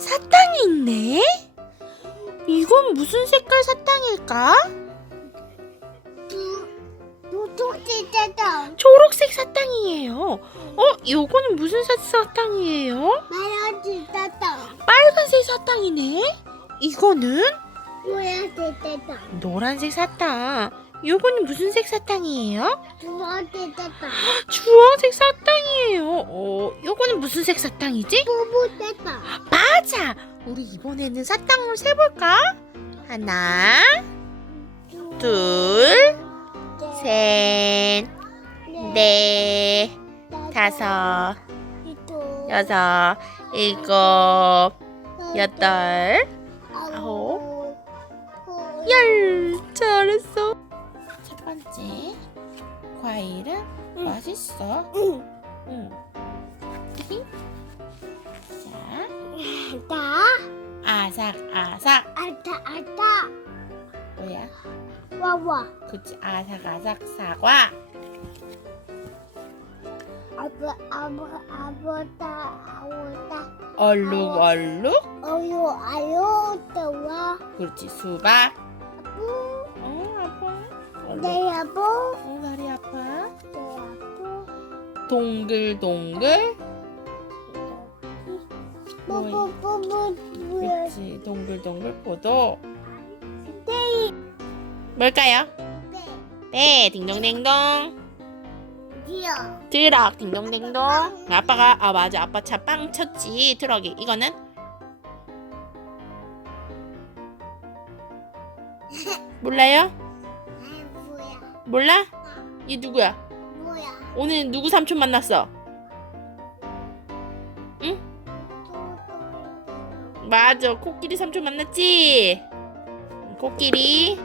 사탕이 있네? 이건 무슨 색깔 사탕일까? 짜장 초록색 사탕이에요. 어, 요거는 무슨 사, 사탕이에요? 짜장 빨간색 사탕이네. 이거는 노란지 짜장 노란색 사탕. 요거는 무슨 색 사탕이에요? 주황지 짜장 주황색 사탕이에요. 어, 요거는 무슨 색 사탕이지? 맞아. 우리 이번에는 사탕을 세볼까? 하나, 둘, 셋, 넷, 다섯, 여섯, 일곱, 여덟, 아홉, 열. 잘했어. 첫 번째 과일은 응. 맛있어. 응. 응. 자, 나 아삭 아삭 알다 알다 뭐야? 와와 그치 아삭 아삭 사과. 아버 아버 아버다 아버다 얼룩 얼룩. 어유 아유 또와 그렇지 수박. 아부 어 아파. 얼룩. 내 아부 어 다리 아파. 내 아부 동글동글. 뽀뽀뽀뽀 그렇지 동글동글 포도. 뭘까요? 네 딩동댕동. 디어 트럭 딩동댕동. 아빠가 아 맞아 아빠 차 빵 쳤지 트럭이 이거는 몰라요? 아이 뭐야 몰라? 이 누구야? 뭐야 오늘 누구 삼촌 만났어? 맞아 코끼리 삼촌 만났지? 코끼리